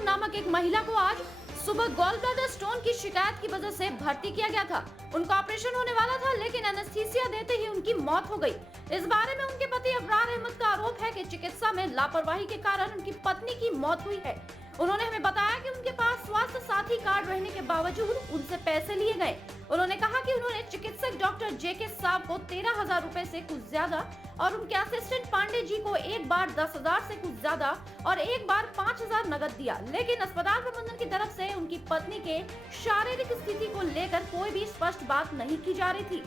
खातून नामक एक महिला को आज सुबह गॉल ब्लैडर स्टोन की शिकायत की वजह से भर्ती किया गया था। उनका ऑपरेशन होने वाला था, लेकिन एनेस्थीसिया देते ही उनकी मौत हो गई। इस बारे में उनके पति अबरार अहमद का आरोप है कि चिकित्सा में लापरवाही के कारण उनकी पत्नी की मौत हुई है। उन्होंने हमें बताया कि उनके पास स्वास्थ्य साथी कार्ड रहने के बावजूद उनसे पैसे लिए गए। उन्होंने कहा कि उन्होंने चिकित्सक डॉक्टर जेके साहब को 13,000 रुपए से कुछ ज्यादा और उनके असिस्टेंट पांडे जी को एक बार 10,000 से कुछ ज्यादा और एक बार 5,000 नगद दिया, लेकिन अस्पताल प्रबंधन की तरफ से उनकी पत्नी के शारीरिक स्थिति को लेकर कोई भी स्पष्ट बात नहीं की जा रही थी।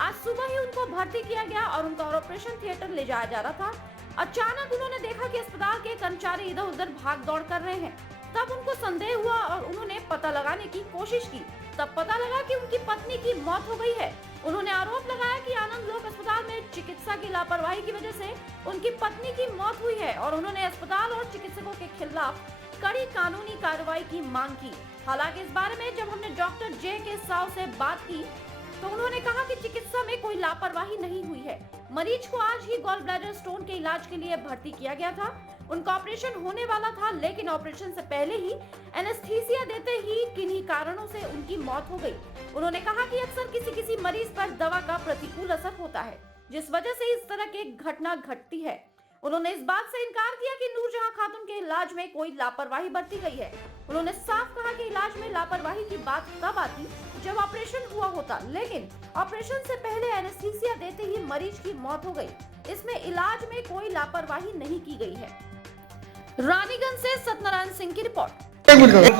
आज सुबह ही उनको भर्ती किया गया और उनका ऑपरेशन थिएटर ले जाया जा रहा था। अचानक उन्होंने देखा कि अस्पताल के कर्मचारी इधर उधर भाग दौड़ कर रहे हैं। तब उनको संदेह हुआ और उन्होंने पता लगाने की कोशिश की। तब पता लगा कि उनकी पत्नी की मौत हो गई है। उन्होंने आरोप लगाया कि आनंद लोक अस्पताल में चिकित्सा की लापरवाही की वजह से उनकी पत्नी की मौत हुई है और उन्होंने अस्पताल और चिकित्सकों के खिलाफ कड़ी कानूनी कार्रवाई की मांग की। हालांकि इस बारे में जब हमने डॉक्टर जे के साव से बात की तो उन्होंने कहा कि चिकित्सा में कोई लापरवाही नहीं हुई है। मरीज को आज ही गॉल ब्लैडर स्टोन के इलाज के लिए भर्ती किया गया था। उनका ऑपरेशन होने वाला था, लेकिन ऑपरेशन से पहले ही एनेस्थीसिया देते ही किन्हीं कारणों से उनकी मौत हो गई। उन्होंने कहा कि अक्सर किसी मरीज पर दवा का प्रतिकूल असर होता है, जिस वजह से इस तरह की घटना घटती है। उन्होंने इस बात से इनकार किया कि नूरजहां खातून के इलाज में कोई लापरवाही बरती गई है। उन्होंने साफ कहा कि इलाज में लापरवाही की बात तब आती जब ऑपरेशन हुआ होता, लेकिन ऑपरेशन से पहले एनेस्थीसिया देते ही मरीज की मौत हो गई। इसमें इलाज में कोई लापरवाही नहीं की गई है। रानीगंज से सत्यनारायण सिंह की रिपोर्ट।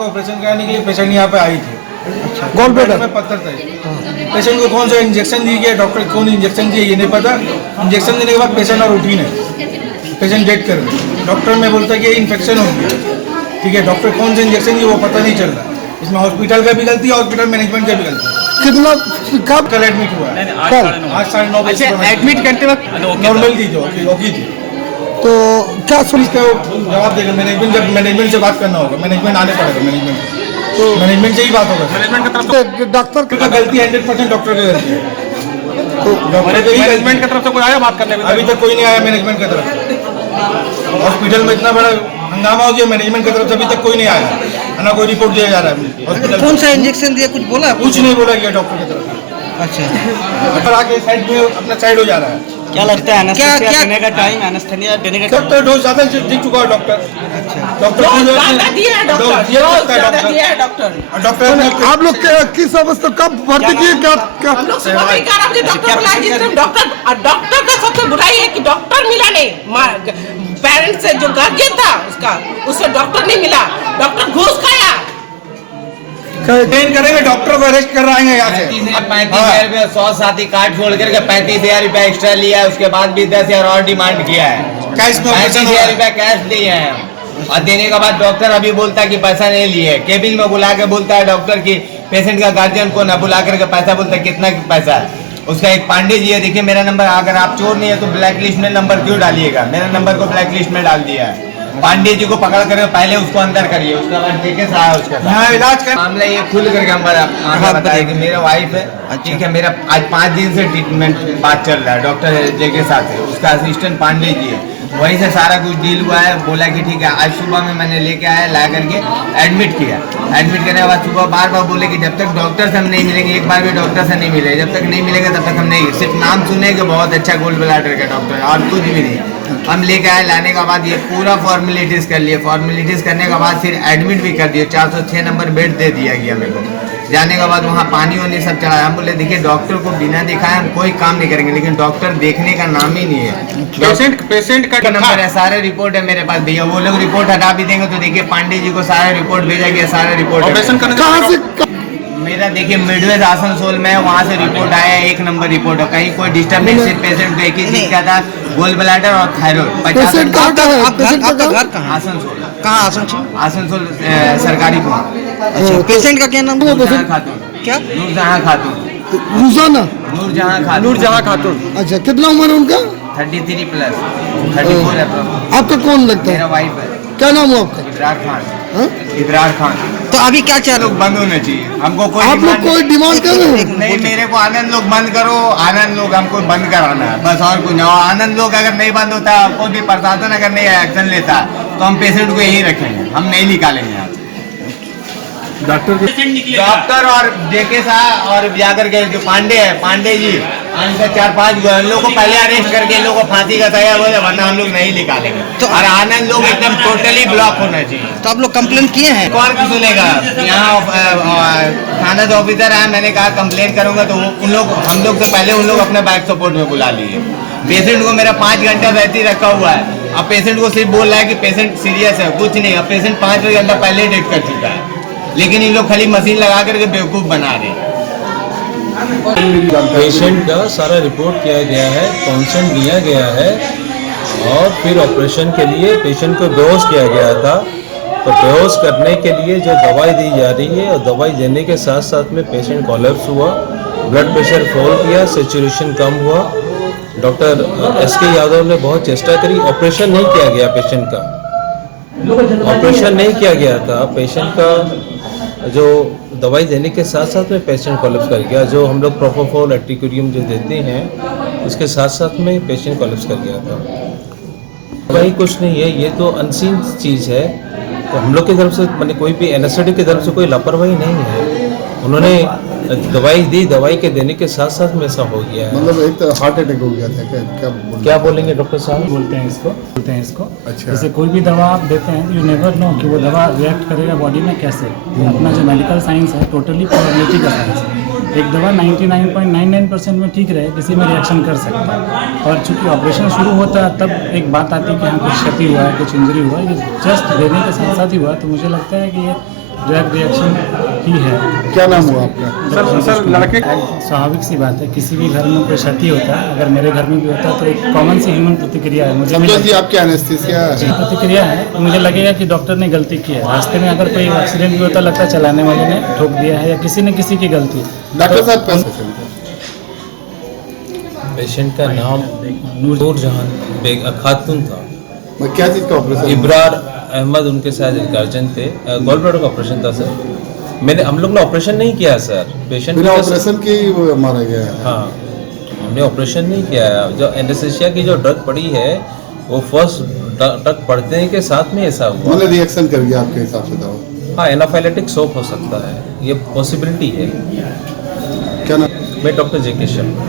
ऑपरेशन कराने के लिए पेशेंट यहाँ पे आई थी। गॉल ब्लैडर में पत्थर था। पेशेंट को कौन सा इंजेक्शन दी गया, डॉक्टर कौन इंजेक्शन दिए ये नहीं पता। इंजेक्शन देने के बाद पेशेंट और उठी नहीं, पेशेंट डेड कर रहे। डॉक्टर में बोलता कि इन्फेक्शन हो गया, ठीक है। डॉक्टर कौन सा इंजेक्शन दिए वो पता नहीं चल रहा। इसमें हॉस्पिटल का भी गलती है, हॉस्पिटल मैनेजमेंट का भी गलती है। कितना कब कल एडमिट हुआ है? कल आज 9:30 बजे। एडमिट करते वक्त नॉर्मल थी, जो ओके थी। तो क्या इसका जवाब देगा मैनेजमेंट। जब मैनेजमेंट से बात करना होगा, मैनेजमेंट आने पड़ेगा। मैनेजमेंट तो मैनेजमेंट से ही बात होगा। मैनेजमेंट की तरफ डॉक्टर का गलती 100% डॉक्टर की गलती है। मैनेजमेंट की तरफ से कोई आया बात करने? अभी तक कोई नहीं आया मैनेजमेंट की तरफ। हॉस्पिटल में इतना बड़ा हंगामा हो गया, मैनेजमेंट की तरफ से अभी तक कोई नहीं आया, ना कोई रिपोर्ट दिया जा रहा है। हॉस्पिटल कौन सा इंजेक्शन दिया, कुछ बोला? कुछ नहीं बोला गया डॉक्टर की तरफ। अच्छा, आगे साइड में अपना साइड हो जा रहा है। क्या लगता है एनेस्थीसिया देने का टाइम, एनेस्थीसिया देने का सब तो डोज ज्यादा दे चुका है डॉक्टर। डॉक्टर आप लोग किस अवस्था कब भर्ती किए? क्या हम लोग सुबह में 11 बजे डॉक्टर बुलाए, जिसमें डॉक्टर का सबसे बुराई है कि डॉक्टर मिला नहीं। पेरेंट्स से जो गार्जियन था उसका, उससे डॉक्टर नहीं मिला। डॉक्टर घूस खाया। ट्रेन करेंगे, डॉक्टर को अरेस्ट कराएंगे यहाँ से। 35,000 रुपया 100 साथी कार्ड छोड़ करके 35,000 रुपया एक्स्ट्रा लिया है। उसके बाद भी 10,000 और डिमांड किया है। कैश में 35,000 रुपया कैश दिए हैं और देने के बाद डॉक्टर अभी बोलता है कि पैसा नहीं लिए। केबिन में बुला के बोलता है डॉक्टर की पेशेंट का गार्जियन को न बुला करके पैसा बोलता है कितना पैसा है। उसका एक पांडे जी है, देखिए मेरा नंबर, अगर आप चोर नहीं है तो ब्लैक लिस्ट में नंबर क्यों डालिएगा? मेरा नंबर को ब्लैक लिस्ट में डाल दिया है। पांडे जी को पकड़ कर पहले उसको अंदर करिए, उसके बाद देखे सारा उसका इलाज का मामला ये खुल करके हमारा बताया कि मेरा वाइफ है, ठीक है। मेरा आज 5 दिन से ट्रीटमेंट बात चल रहा है डॉक्टर जे के साथ है। उसका असिस्टेंट पांडे जी है, वहीं से सारा कुछ डील हुआ है। बोला कि ठीक है, आज सुबह में मैंने लेके आया, ला करके एडमिट किया। एडमिट करने के बाद सुबह बार बोले कि जब तक डॉक्टर से हम नहीं मिलेंगे, एक बार भी डॉक्टर से नहीं मिले, जब तक नहीं मिलेगा तब तक हम नहीं। सिर्फ नाम सुने कि बहुत अच्छा गोल्ड ब्लैडर का डॉक्टर है और कुछ भी नहीं। हम लेके आए, लाने के बाद ये पूरा फॉर्मेलिटीज कर लिए। फॉर्मेलिटीज करने के बाद फिर एडमिट भी कर दिए। 406 नंबर बेड दे दिया गया मेरे को। जाने के बाद वहाँ पानी वानी सब चढ़ाया। हम बोले देखिए डॉक्टर को बिना दिखाए हम कोई काम नहीं करेंगे, लेकिन डॉक्टर देखने का नाम ही नहीं है। पेशेंट का नंबर है, सारे रिपोर्ट है मेरे पास भैया। वो लोग रिपोर्ट हटा भी देंगे तो देखिए पांडे जी को सारा रिपोर्ट भेजा गया, सारा रिपोर्ट मेरा देखिए मिडवेज आसनसोल में, वहाँ से रिपोर्ट आया है, 1 नंबर रिपोर्ट है। कहीं कोई डिस्टर्ब नहीं, सिर्फ पेशेंट को एक ही चीज का था, गोल ब्लैडर और थायराइड। 50 आसनसोल। कहाँ आसनसोल? आसनसोल सरकारी कुआं। अच्छा, पेशेंट का क्या नाम है? नूरजहां खातून। क्या? नूरजहां खातून। रुजाना? नूरजहां खातून। अच्छा, कितना उम्र है उनका? 33 प्लस 34 है। आपका कौन लगता मेरा है? वाइफ है। क्या नाम है आपका? इब्रार खान। हाँ? इब्रार खान। तो अभी क्या चाह रहे हो? बंद होने चाहिए हमको। कोई आप लोग कोई डिमांड कर रहे हो? नहीं, मेरे को आनंद लोग बंद करो, आनंद लोग हमको बंद कराना है बस, और कुछ नहीं। आनंद लोग अगर नहीं बंद होता, कोई भी प्रशासन अगर नहीं एक्शन लेता तो हम पेशेंट को यहीं रखेंगे, हम नहीं निकालेंगे यहाँ से। डॉक्टर और जेके साहब और जाकर के जो पांडे है, पांडे जी इनका 4-5 इन लोगों को पहले अरेस्ट करके इन लोगों को फांसी का सजा हो, वरना हम लोग नहीं निकालेंगे। तो और आनंद लोग एकदम टोटली ब्लॉक होना चाहिए। तो आप लोग कंप्लेन किए हैं? कौन सुनेगा? यहाँ थाना से ऑफिसर आया, मैंने कहा कंप्लेन करूंगा, तो उन लोग हम लोग से पहले उन लोग अपने बैक सपोर्ट में बुला लिए। पेशेंट को मेरा 5 घंटा वैसे ही रखा हुआ है। अब पेशेंट को सिर्फ बोल रहा है कि पेशेंट सीरियस है, कुछ नहीं। अब पेशेंट 5 घंटा पहले ही डेट कर चुका है, लेकिन इन लोग खाली मशीन लगा करके बेवकूफ़ बना रहे हैं। पेशेंट का सारा रिपोर्ट किया गया है, कॉन्सेंट दिया गया है और फिर ऑपरेशन के लिए पेशेंट को बेहोश किया गया था। तो बेहोश करने के लिए जो दवाई दी जा रही है और दवाई देने के साथ साथ में पेशेंट कोलैप्स हुआ, ब्लड प्रेशर फॉल किया, सेचुरेशन कम हुआ। डॉक्टर SK यादव ने बहुत चेष्टा करी, ऑपरेशन नहीं किया गया पेशेंट का, ऑपरेशन नहीं किया गया था। पेशेंट का जो दवाई देने के साथ साथ में पेशेंट कोलैप्स कर गया। जो हम लोग प्रोपोफॉल एट्रिक्यूरियम जो देते हैं उसके साथ साथ में पेशेंट कोलैप्स कर गया था। भाई कुछ नहीं है, ये तो अनसीन चीज़ है। तो हम लोग की तरफ से मैंने कोई भी एनेस्थेटिक की तरफ से कोई लापरवाही नहीं है। उन्होंने दवाई दी, दवाई के देने के साथ साथ में ऐसा हो गया है। मतलब एक तो हार्ट अटैक हो गया था क्या बोलेंगे डॉक्टर साहब? बोलते हैं इसको। अच्छा। जैसे कोई भी दवा आप देते हैं तो यू नेवर नो कि वो दवा रिएक्ट करेगा बॉडी में कैसे। अपना जो मेडिकल साइंस है टोटली प्रोबेबिलिटी का साइंस है। एक दवा 99.99% में ठीक रहे, किसी में रिएक्शन कर सकता है। और चूंकि ऑपरेशन शुरू होता है तब एक बात आती है कि हाँ कुछ क्षति हुआ है, कुछ इंजरी हुआ है, ये जस्ट देने के साथ साथ ही हुआ। तो मुझे लगता है कि ये ड्रग रिएक्शन ही है। क्या नाम हुआ आपका? सर लड़के स्वाभाविक सी बात है, किसी भी घर में कोई क्षति होता है, अगर मेरे घर में भी होता है तो एक कॉमन सी ह्यूमन प्रतिक्रिया है। मुझे संतोष जी आपकी एनेस्थीसिया जी प्रतिक्रिया है। मुझे लगेगा कि डॉक्टर ने गलती की है। रास्ते में अगर कोई एक्सीडेंट भी होता, लगता है चलाने वाले ने ठोक दिया है या किसी न किसी की गलती। डॉक्टर साहब पैसे पेशेंट का नाम नूरजहां खातून था। क्या चीज़ का ऑपरेशन? इब्रार अहमद उनके साथ एक गार्जियन थे। गॉल ब्लैडर का ऑपरेशन था सर। हम लोग ने ऑपरेशन नहीं किया सर। पेशेंट बिना ऑपरेशन की वो मारा गया है। हाँ, हमने ऑपरेशन नहीं किया है। जो एनेस्थीसिया की जो ड्रग पड़ी है वो फर्स्ट ड्रग पड़ने के साथ में ऐसा हुआ। मैंने रिएक्शन कर दिया आपके हिसाब से दवा? हाँ, एनाफाइलेटिक शॉक हो सकता है, ये पॉसिबिलिटी है। क्या नाम? मैं डॉक्टर JK शर्मा।